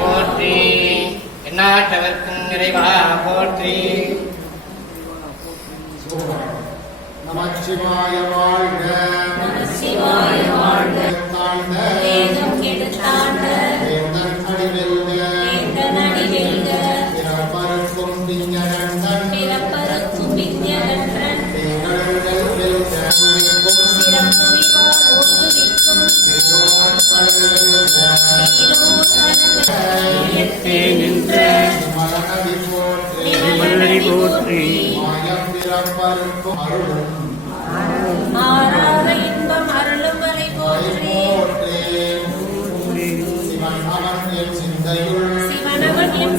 போற்றி. என்னாட்டவர்க்கும் நிறைவா போற்றி. நமச்சிவாய வாழ்க. நமச்சிவாய வாழ்க. தாழ்ந்த வேதம் கெடுத்தாண்ட வேந்தன் அடிவெல்க வேந்தன் அடிவெல்க போற்றி. பிறப்பருக்கும் அருளும். மாறாத சிந்தையுள். சிவன் அவன் என்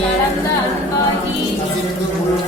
கலந்த அன்பாகி கசிந்து உள்ள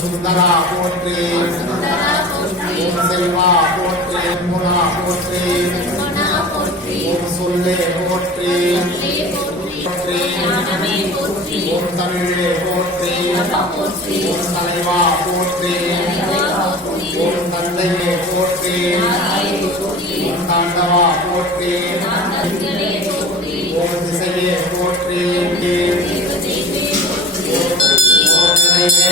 சுந்தரா போற்றி ஓம் செல்வா போற்றி முனா போற்றி ஓம் சொல்லே போற்றி போற்றி அன்னையே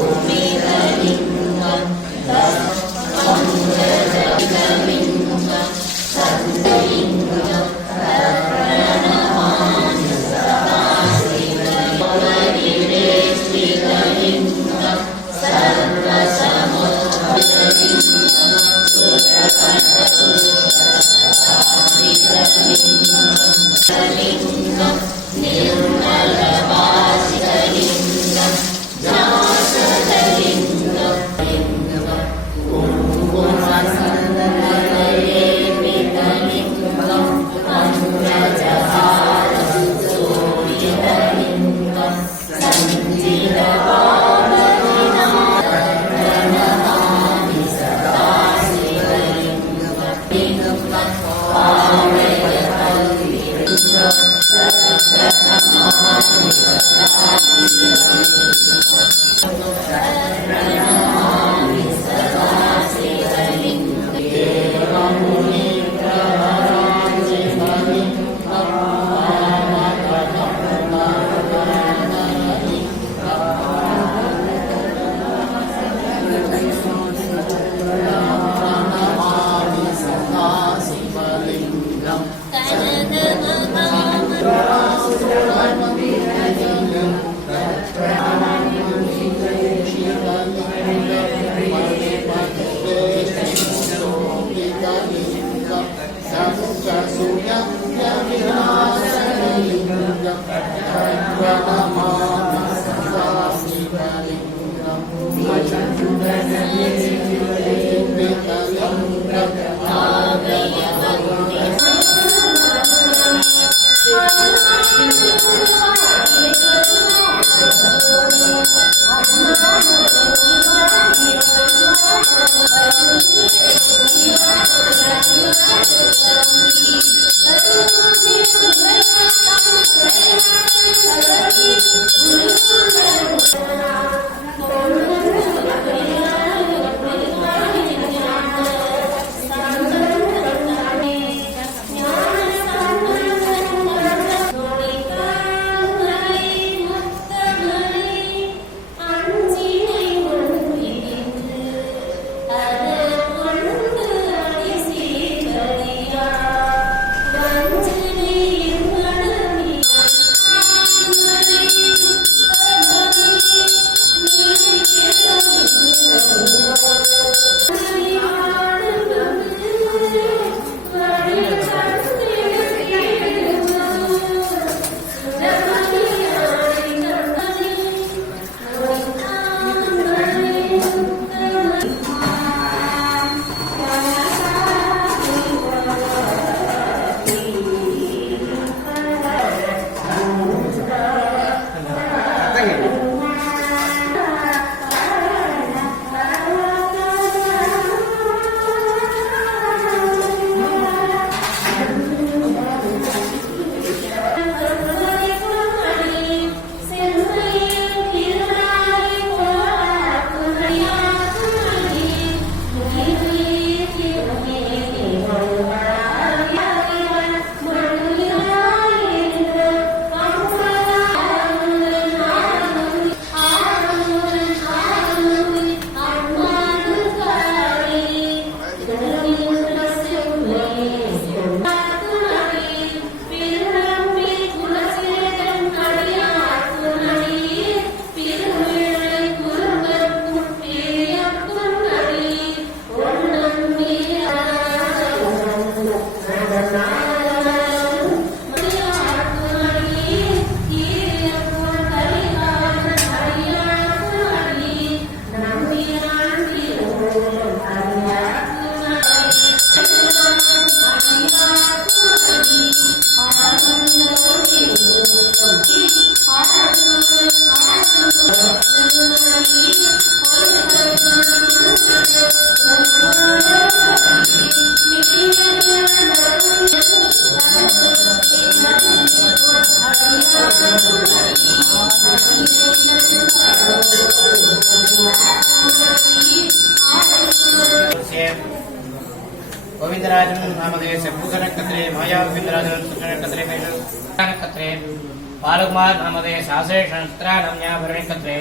पालकुमार नामधेय शासे नम्या भरणेकत्रे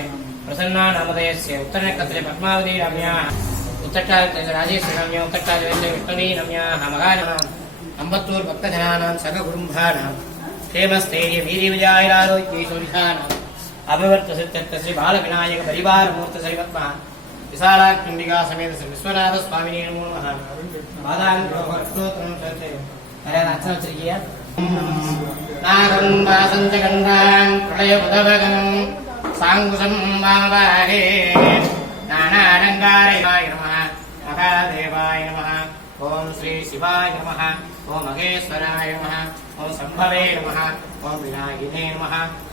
प्रसन्ना नामधेयस्य उत्तरनेकत्रे पद्मावती नाम्या उत्तट्टाराजेश्वरी नाम्या उत्तट्टादिवेन्द्र विष्णुनी नम्याः महानाम् अम्बत्तूर् भक्तजनानां सककुटुम्बानां क्षेमस्थैर्य वीरिविजायरारोग्यैशोरिषाणाम् अभिवर्तसित्यर्थ श्री बालविनायक परिवारमूर्त श्रीपद्मः विशालाखण्डिका समेत श्री विश्वनाथ स्वामिने नमो नमः बादाङ्गोत्तरं हरे नाथ நிறைய அர்ச்சனை வச்சிருக்கீங்க நாகம் வாசஞ்ச கண்டான் பிரளய உதவகம் சாங்குசம் வாமவாகே நானாலங்காராய நம மகாதேவாய நம ஓம் ஸ்ரீ சிவாய நம ஓம் மகேஸ்வராய நம ஓம் சம்பவே நம ஓம் விநாயகினே நம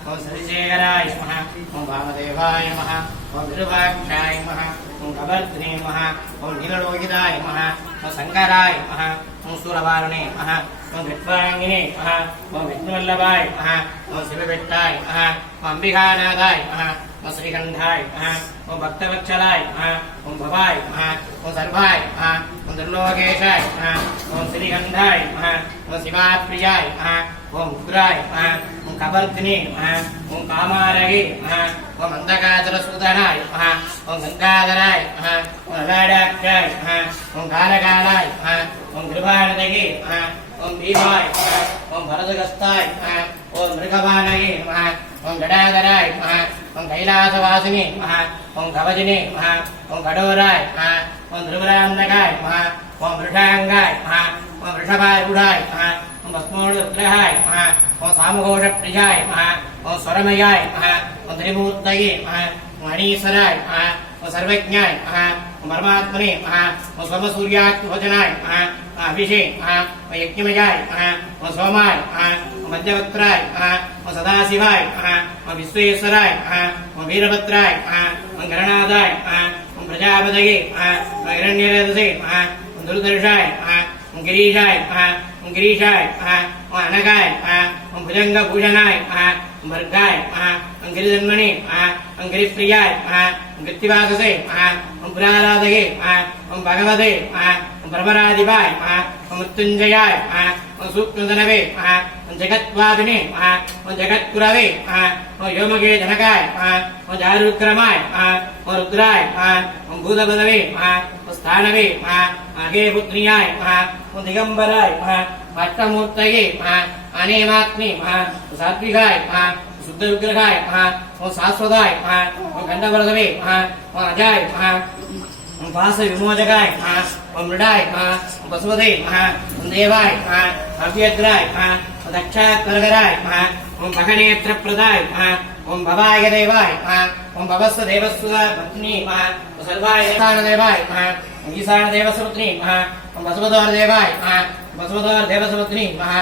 ஓம் சதிசேகராய நம ஓம் வாமதேவாய நம ஓம் விருபாட்சாய நம ஓம் கபர்தினே நம ஓம் நீலலோகிதாய நம ஓம் சங்கராய நம ஓம் சூரவாரணே நம ஓம் வித்வாங்கினே நம ஓம் விஷ்ணுவல்லபாய நம ஓம் சிவபெட்டாய நம ஓம் அம்பிகாநாதாய நம ஓம் ஸ்ரீகண்டாய நம ஓம் பக்தவத்சலாய நம ஓம் பவாய நம ஓம் சர்வாய நம ஓம் துர்லோகேஷாய நம ஓம் ஸ்ரீகண்டாய நம ஓம் சிவாப்பிரியாய நம ஓம் உக்ராய நம ஓம் கபர்தினே நம ஓம் காமாரகே நம ஓம் அந்தகாதரசூதனாய நம ஓம் கங்காதராய நம ஓம் அலாடாக்காய நம ஓம் காலகாலாய நம ओम कृपाणनगे नमः ओम भीमाय नमः ओम भरतगस्ताय नमः ओम मृगभाणगे नमः ओम जडाधराय नमः ओम कैलासवासिने नमः ओम कवचिने नमः ओम गडोराय नमः ओम ध्रुवरामनगाय नमः ओम वृषांगाय नमः ओम वृषभारूढाय नमः ओम भस्मोणुग्रहाय नमः ओम सामघोषप्रियाय नमः ओम स्वरमयाय नमः ओम त्रिमूर्तये नमः मणीश्वराय नमः ओम सर्वज्ञाय नमः ओम परमात्मने नमः ओम स्वमसूर्यात्मभजनाय नमः अभिषेक यज्ञमयाय सोमाय मध्यवक्त्राय सदाशिवाय विश्वेश्वराय वीरभद्राय गणनादाय हिरण्यरदसे दुर्दर्शाय गिरीशाय गिरीशाय मृगाय महा अंग्रिजन्मणे महा अंग्रिप्रियाय महा मृत्युवाससे महा उग्रालादये महा भगवते महा भ्रमरादिवाय महा मृत्युञ्जयाय महा सूक्ष्मधनवे महा जगत्वादिने महा जगत्कुरवे महा व्योमगे जनकाय महा जारुक्रमाय महा रुद्राय महा भूतपदवे महा स्थानवे महा आगे पुत्र्याय महा दिगंबराय महा भट्टमूर्तये महा अनेमाग्नि महा सात्विकाय महा शुद्ध विग्रहाय महा ओम शाश्वताय महा ओम खंडवरदवे महा ओम अजाय महा ओम पास विमोचकाय महा ओम मृडाय महा ओम पशुपते महा ओम देवाय महा अव्यग्राय महा ओम दक्षात्मरगराय महा ओम मघनेत्र प्रदाय महा ओम भवाय देवाय महा ओम भवस्व देवस्व पत्नी महा ओम सर्वाय देवाय महा ओम ईशान देवस्वपत्नी महा ओम वसुपतोर देवाय महा वसुपतोर देवस्वपत्नी महा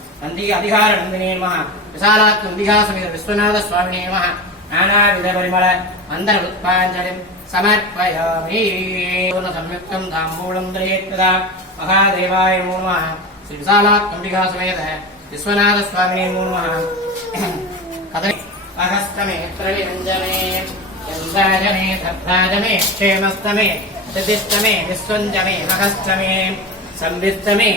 నంది అధికార నందినే నమ విశాలాత్ నందిహాసమేత విశ్వనాథ స్వామినే నమ. నానావిధ పరిమళ అందర పుష్పాంజలిం సమర్పయామి సంయుక్తం తాంబూలం త్రయేత్తదా మహాదేవాయ నమో నమ. శ్రీ విశాలాత్ నందిహాసమేత విశ్వనాథ స్వామినే నమో నమ. కథ అహస్తమే త్రవిరంజనే చంద్రాజనే సభ్రాజమే క్షేమస్తమే ప్రతిష్టమే విశ్వంజమే మహస్తమే संवित्तमे